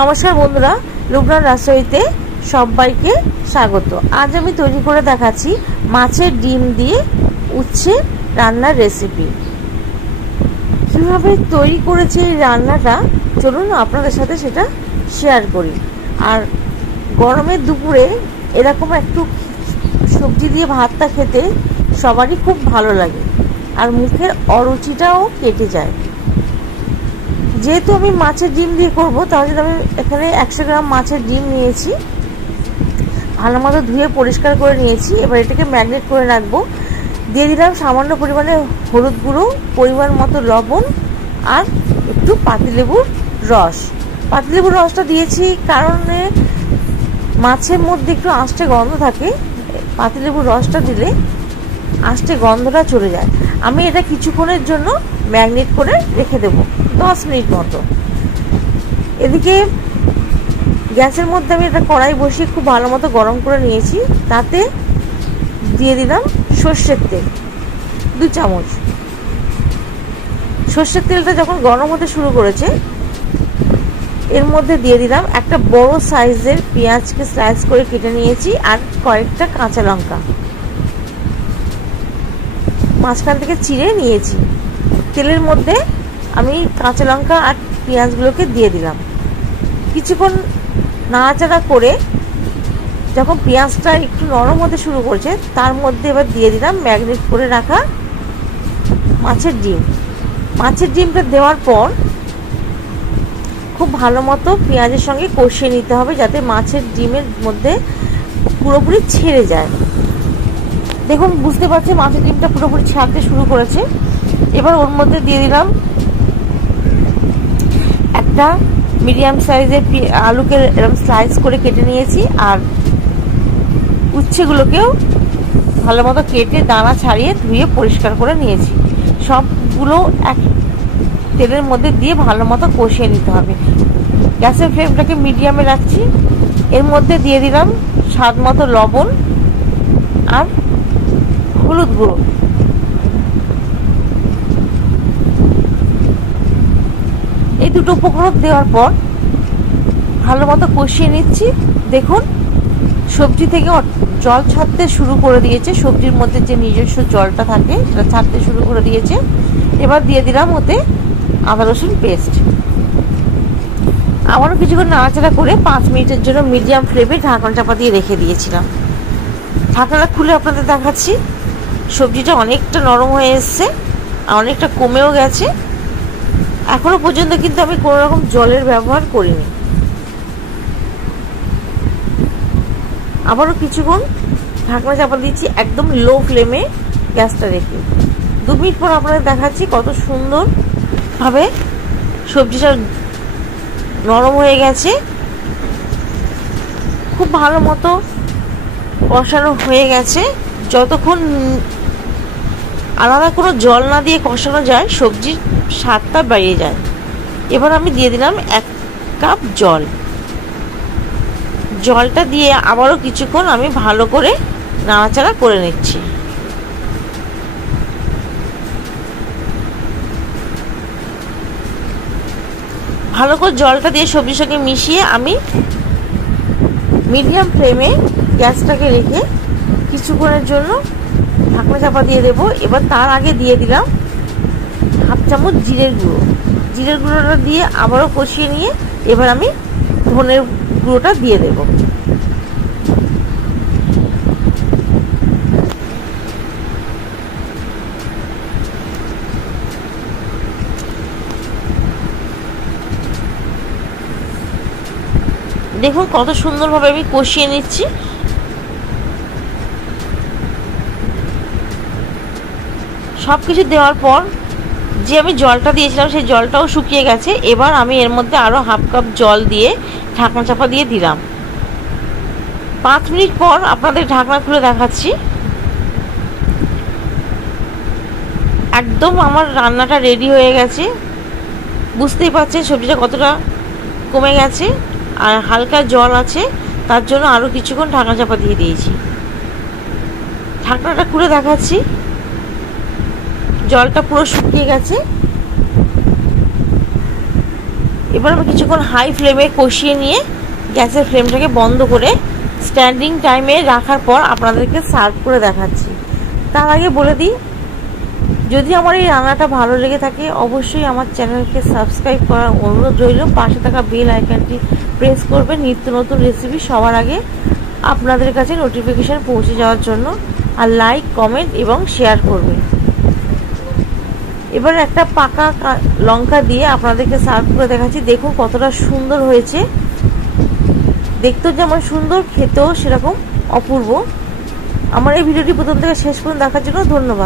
নমস্কার বন্ধুরা, লুবনার রাসোইতে সবাইকে স্বাগত। আজ আমি তৈরি করে দেখাচ্ছি মাছের ডিম দিয়ে উচ্ছে রান্নার রেসিপি। কিভাবে তৈরি করেছি এই রান্নাটা, চলুন আপনাদের সাথে সেটা শেয়ার করি। আর গরমের দুপুরে এরকম একটু সবজি দিয়ে ভাতটা খেতে সবারই খুব ভালো লাগে, আর মুখের অরুচিটাও কেটে যায়। যেহেতু আমি মাছের ডিম দিয়ে করবো, তাহলে আমি এখানে 100 গ্রাম মাছের ডিম নিয়েছি, ভালো মতো ধুয়ে পরিষ্কার করে নিয়েছি। এবার এটাকে ম্যারিনেট করে রাখবো। দিয়ে দিলাম সামান্য পরিমাণে হলুদ গুঁড়ো, পরিমাণ মতো লবণ, আর একটু পাতিলেবুর রস। পাতিলেবুর রসটা দিয়েছি কারণে মাছের মধ্যে একটু আঁশটে গন্ধ থাকে, পাতিলেবুর রসটা দিলে আঁশটে গন্ধটা চলে যায়। আমি এটা কিছুক্ষণের জন্য ম্যারিনেট করে রেখে দেব, 10 মিনিট মতো। এদিকে গ্যাসের মধ্যে আমি এটা কড়াই বসিয়ে খুব ভালো মতো গরম করে নিয়েছি। তাতে দিয়ে দিলাম সর্ষের তেল 2 চামচ। সর্ষের তেলটা যখন গরম হতে শুরু করেছে, এর মধ্যে দিয়ে দিলাম একটা বড় সাইজের পেঁয়াজকে স্লাইস করে কেটে নিয়েছি, আর কয়েকটা কাঁচা লঙ্কা মাঝখান থেকে চিড়ে নিয়েছি। তেলের মধ্যে আমি কাঁচা লঙ্কা আর পেঁয়াজগুলোকে দিয়ে দিলাম। কিছুক্ষণ নাড়াচাড়া করে যখন পেঁয়াজটা একটু নরম হতে শুরু করছে, তার মধ্যে এবার দিয়ে দিলাম ম্যারিনেট করে রাখা মাছের ডিম। মাছের ডিমটা দেওয়ার পর খুব ভালো মতো পেঁয়াজের সঙ্গে কষিয়ে নিতে হবে, যাতে মাছের ডিমের মধ্যে পুরোপুরি ছেড়ে যায়। দেখুন, বুঝতে পারছি মাছের ডিমটা পুরোপুরি ছাড়তে শুরু করেছে। এবার ওর মধ্যে দিয়ে দিলাম একটা মিডিয়াম সাইজের আলুকে এরকম স্লাইস করে কেটে নিয়েছি, আর উচ্ছেগুলোকেও ভালো মতো কেটে দানা ছাড়িয়ে ধুয়ে পরিষ্কার করে নিয়েছি। সবগুলো এক তেলের মধ্যে দিয়ে ভালো মতো কষিয়ে নিতে হবে। গ্যাসের ফ্লেমটাকে মিডিয়ামে রাখছি। এর মধ্যে দিয়ে দিলাম স্বাদ মতো লবণ আর হলুদ গুঁড়ো। এই দুটো উপকরণ দেওয়ার পর ভালো মতো কষিয়ে নিচ্ছি। দেখুন, সবজি থেকে জল ছাড়তে শুরু করে দিয়েছে, সবজির মধ্যে যে নিজস্ব জলটা থাকে সেটা ছাড়তে শুরু করে দিয়েছে। এবার দিয়ে দিলাম ওতে আদা রসুন পেস্ট। আবারও কিছুক্ষণ নাড়াচাড়া করে 5 মিনিটের জন্য মিডিয়াম ফ্লেমে ঢাকনা চাপা দিয়ে রেখে দিয়েছিলাম। ঢাকনাটা খুলে আপনাদের দেখাচ্ছি। সবজিটা অনেকটা নরম হয়ে এসছে, আর অনেকটা কমেও গেছে। এখনো পর্যন্ত কিন্তু আমি কোনো রকম জলের ব্যবহার করিনি। আবারও কিছুক্ষণ ঢাকনা চাপা দিচ্ছি, একদম লো ফ্লেমে গ্যাসটা রেখে। 2 মিনিট পর আপনাদের দেখাচ্ছি কত সুন্দরভাবে সবজিটা নরম হয়ে গেছে। খুব ভালো মতো কষানো হয়ে গেছে। যতক্ষণ আলাদা কোনো জল না দিয়ে কষানো যায়, সবজির স্বাদটা বেরিয়ে যায়। এবার আমি দিয়ে দিলাম 1 কাপ জল। জলটা দিয়ে আবারও কিছুক্ষণ আমি ভালো করে নাড়াচাড়া করে নিচ্ছি। ভালো করে জলটা দিয়ে সবজির সঙ্গে মিশিয়ে আমি মিডিয়াম ফ্লেমে গ্যাসটাকে রেখে কিছুক্ষণের জন্য ঢাকনা চাপা দিয়ে দেবো। এবার তার আগে দিয়ে দিলাম 1/2 চামচ জিরের গুঁড়ো। জিরের গুঁড়োটা দিয়ে আবারও কষিয়ে নিয়ে এবার আমি ধনের গুঁড়োটা দিয়ে দেব। দেখুন কত সুন্দরভাবে আমি কষিয়ে নিচ্ছি। সবকিছু দেওয়ার পর যে আমি জলটা দিয়েছিলাম, সেই জলটাও শুকিয়ে গেছে। এবার আমি এর মধ্যে আরও 1/2 কাপ জল দিয়ে ঢাকনা চাপা দিয়ে দিলাম। 5 মিনিট পর আপনাদের ঢাকনা খুলে দেখাচ্ছি। একদম আমার রান্নাটা রেডি হয়ে গেছে। বুঝতেই পারছেন সবজিটা কতটা কমে গেছে, আর হালকা জল আছে, তার জন্য আরও কিছুক্ষণ ঢাকনা চাপা দিয়ে দিয়েছি। ঢাকনাটা খুলে দেখাচ্ছি, জলটা পুরো শুকিয়ে গেছে। এবার আমি কিছুক্ষণ হাই ফ্লেমে কষিয়ে নিয়ে গ্যাসের ফ্লেমটাকে বন্ধ করে স্ট্যান্ডিং টাইমে রাখার পর আপনাদেরকে সার্ভ করে দেখাচ্ছি। তার আগে বলে দিই, যদি আমার এই রান্নাটা ভালো লেগে থাকে অবশ্যই আমার চ্যানেলকে সাবস্ক্রাইব করার অনুরোধ রইল। পাশে থাকা বেল আইকনটি প্রেস করবেন নিত্য নতুন রেসিপি সবার আগে আপনাদের কাছে নোটিফিকেশান পৌঁছে যাওয়ার জন্য। আর লাইক, কমেন্ট এবং শেয়ার করবেন। এবার একটা পাকা লঙ্কা দিয়ে আপনাদেরকে সার্ভ করে দেখাচ্ছি। দেখুন কতটা সুন্দর হয়েছে, দেখতেও যেমন সুন্দর, খেতেও সেরকম অপূর্ব। আমার এই ভিডিওটি প্রথম থেকে শেষ পর্যন্ত দেখার জন্য ধন্যবাদ।